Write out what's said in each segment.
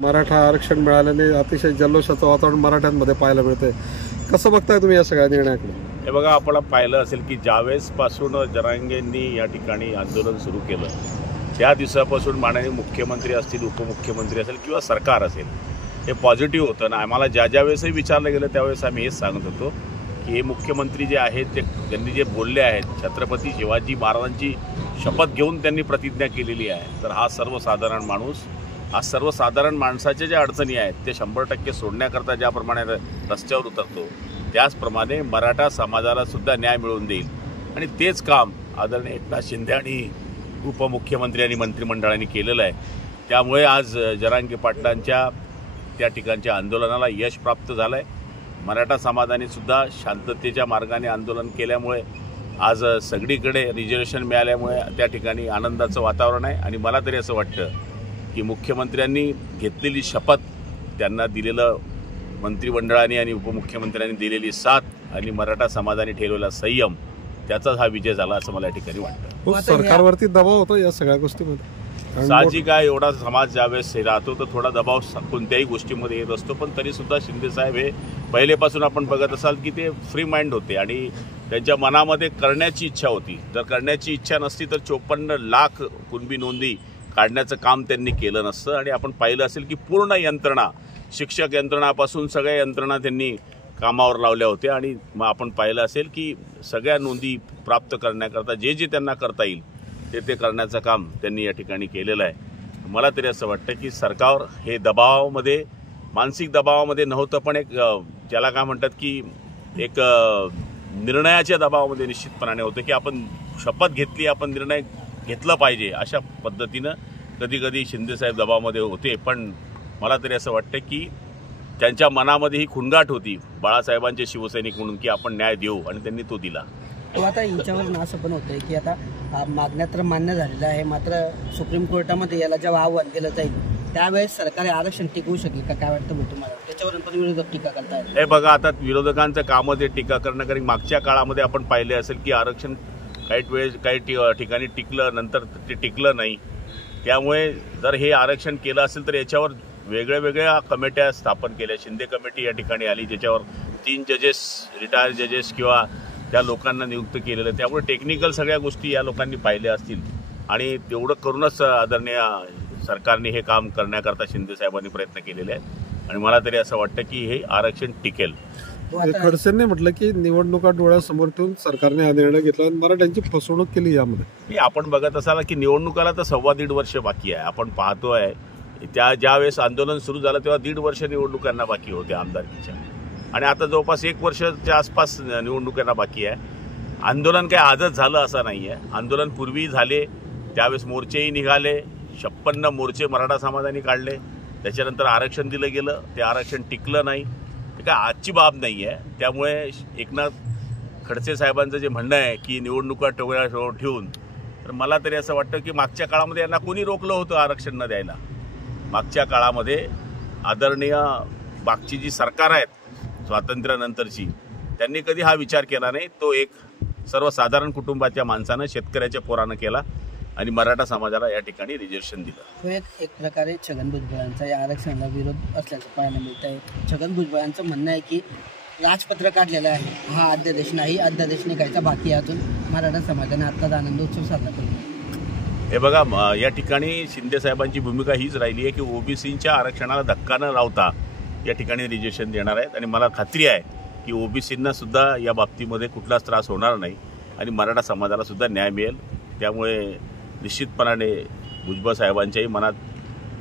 मराठा आरक्षण मिळाल्याने अतिशय जल्लोषाचं वातावरण मराठ्यांमध्ये पाहायला मिळतंय. कसं बघताय तुम्ही या सगळ्या निर्णयाकडे? हे बघा, आपण पाहिलं असेल की ज्यावेळेसपासून जरांगेंनी या ठिकाणी आंदोलन सुरू केलं त्या दिवसापासून माननीय मुख्यमंत्री असतील, उपमुख्यमंत्री असेल किंवा सरकार असेल, हे पॉझिटिव्ह होतं ना. आम्हाला ज्या वेळेसही विचारलं गेलं त्यावेळेस आम्ही हेच सांगत होतो की हे मुख्यमंत्री जे आहेत ते त्यांनी जे बोलले आहेत, छत्रपती शिवाजी महाराजांची शपथ घेऊन त्यांनी प्रतिज्ञा केलेली आहे. तर हा सर्वसाधारण माणूस, आज सर्वसाधारण माणसाच्या ज्या अडचणी आहेत ते 100% सोडण्याकरता ज्याप्रमाणे रस्त्यावर उतरतो त्याचप्रमाणे मराठा समाजाला सुद्धा न्याय मिळवून देईल. आणि तेच काम आदरणीय एकनाथ शिंदे आणि उपमुख्यमंत्री आणि मंत्रिमंडळाने केलेलं आहे. त्यामुळे आज जरांगे पाटलांच्या त्या ठिकाणच्या आंदोलनाला यश प्राप्त झालं आहे. मराठा समाजाने सुद्धा शांततेच्या मार्गाने आंदोलन केल्यामुळे आज सगळीकडे रिझर्वेशन मिळाल्यामुळे त्या ठिकाणी आनंदाचं वातावरण आहे. आणि मला तरी असं वाटतं की मुख्यमंत्र्यांनी घेतलेली शपथ, त्यांना दिलेलं मंत्रिमंडळाने आणि उपमुख्यमंत्र्यांनी दिलेली साथ आणि मराठा समाजाने ठेवलेला संयम, त्याचाच हा विजय झाला असं मला या ठिकाणी वाटतं. सरकारवरती दबाव होतो या सगळ्या गोष्टीमध्ये. साहजिक आहे, एवढा समाज ज्यावेळेस राहतो तर थोडा दबाव कोणत्याही गोष्टीमध्ये येत असतो. पण तरीसुद्धा शिंदेसाहेब हे पहिलेपासून आपण बघत असाल की ते फ्री माइंड होते आणि त्यांच्या मनामध्ये करण्याची इच्छा होती. जर करण्याची इच्छा नसती तर 54 लाख कुणबी नोंदी काढण्याचं काम त्यांनी केलं नसतं. आणि आपण पाहिलं असेल की पूर्ण यंत्रणा, शिक्षक यंत्रणापासून सगळ्या यंत्रणा त्यांनी कामावर लावल्या होत्या. आणि मग आपण पाहिलं असेल की सगळ्या नोंदी प्राप्त करण्याकरता जे त्यांना करता येईल ते करण्याचं काम त्यांनी या ठिकाणी केलेलं आहे. मला तरी असं वाटतं की सरकार हे दबावामध्ये, मानसिक दबावामध्ये नव्हतं, पण एक ज्याला काय म्हणतात की एक निर्णयाच्या दबावामध्ये निश्चितपणाने होतं की आपण शपथ घेतली, आपण निर्णय घेतला पाहिजे, अशा पद्धतीनं कधी शिंदेसाहेब दबावामध्ये होते. पण मला तरी असं वाटतं की त्यांच्या मनामध्ये ही खुणगाट होती बाळासाहेबांचे शिवसैनिक म्हणून की आपण न्याय देऊ, आणि त्यांनी तो दिला. तो आता यांच्यावर असं पण होतंय की आता मागण्या तर मान्य झालेलं आहे, मात्र सुप्रीम कोर्टामध्ये याला जेव्हा आव्हान दिलं जाईल त्यावेळेस सरकारी आरक्षण टिकवू शकेल का, काय वाटतं तुम्हाला? त्याच्यावर पण विरोधक टीका करतायत. हे बघा, आता विरोधकांचं कामच आहे टीका करणं. कारण मागच्या काळामध्ये आपण पाहिले असेल की आरक्षण काही ठिकाणी टिकलं, नंतर ते टिकलं नाही. त्यामुळे जर हे आरक्षण केलं असेल तर याच्यावर वेगळ्या कमिट्या स्थापन केल्या. शिंदे कमिटी या ठिकाणी आली, ज्याच्यावर 3 जजेस, रिटायर्ड जजेस किंवा त्या लोकांना नियुक्त केलेलं. त्यामुळे टेक्निकल सगळ्या गोष्टी या लोकांनी पाहिल्या असतील आणि तेवढं करूनच आदरणीय सरकारने हे काम करण्याकरता शिंदे साहेबांनी प्रयत्न केलेले आहेत. आणि मला तरी असं वाटतं की हे आरक्षण टिकेल. खडसेंनी म्हटलं की निवडणुका डोळ्यासमोर ठेवून सरकारने हा निर्णय घेतला आणि मराठ्यांची फसवणूक केली यामध्ये. आपण बघत असाल की निवडणुकाला तर 1.25 वर्ष बाकी आहे. आपण पाहतोय ज्यावेळेस आंदोलन सुरू झालं तेव्हा 1.5 वर्ष निवडणुकांना बाकी होते आमदारकीच्या, आणि आता जवळपास 1 वर्षाच्या आसपास निवडणुकांना बाकी आहे. आंदोलन काही आजच झालं असं नाही आहे. आंदोलन पूर्वी झाले, त्यावेळेस मोर्चेही निघाले, 56 मोर्चे मराठा समाजाने काढले. त्याच्यानंतर आरक्षण दिलं गेलं, ते आरक्षण टिकलं नाही. ते काय आजची बाब नाही आहे. त्यामुळे एकनाथ खडसे साहेबांचं जे म्हणणं आहे की निवडणुका डोळ्यासमोर ठेवून, तर मला तरी असं वाटतं की मागच्या काळामध्ये यांना कोणी रोखलं होतं आरक्षण न द्यायला? मागच्या काळामध्ये आदरणीय मागची जी सरकार आहेत स्वातंत्र्यानंतरची, त्यांनी कधी हा विचार केला नाही. तो एक सर्वसाधारण कुटुंबाच्या माणसानं, शेतकऱ्याच्या पोरानं केला आणि मराठा समाजाला या ठिकाणी रिझर्वेशन दिलं. एक प्रकारे छगन भुजबळांचा या आरक्षणाला विरोध असल्याचं पाहायला मिळत आहे. छगन भुजबळांचं म्हणणं आहे की राजपत्र काढलेलं आहे, हा अध्यादेश नाही, अध्यादेश निघायचा बाकी आहे. अजून मराठा समाजाने आत्ताच आनंदोत्सव साजरा केला. हे बघा, या ठिकाणी शिंदे साहेबांची भूमिका हीच राहिली आहे की ओबीसीच्या आरक्षणाला धक्का न लावता या ठिकाणी रिझर्वेशन देणार आहेत. आणि मला खात्री आहे की ओबीसींना सुद्धा या बाबतीमध्ये कुठलाच त्रास होणार नाही आणि मराठा समाजाला सुद्धा न्याय मिळेल. त्यामुळे निश्चितपणाने भुजबळ साहेबांच्याही मनात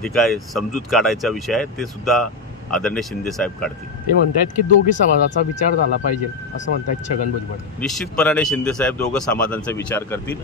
जे काय समजूत काढायचा विषय आहे ते सुद्धा आदरणीय शिंदे साहेब काढतील. ते म्हणतायत की दोघी समाजाचा विचार झाला पाहिजे असं म्हणतायत छगन भुजबळ. निश्चितपणाने शिंदे साहेब दोघं समाजांचा विचार करतील.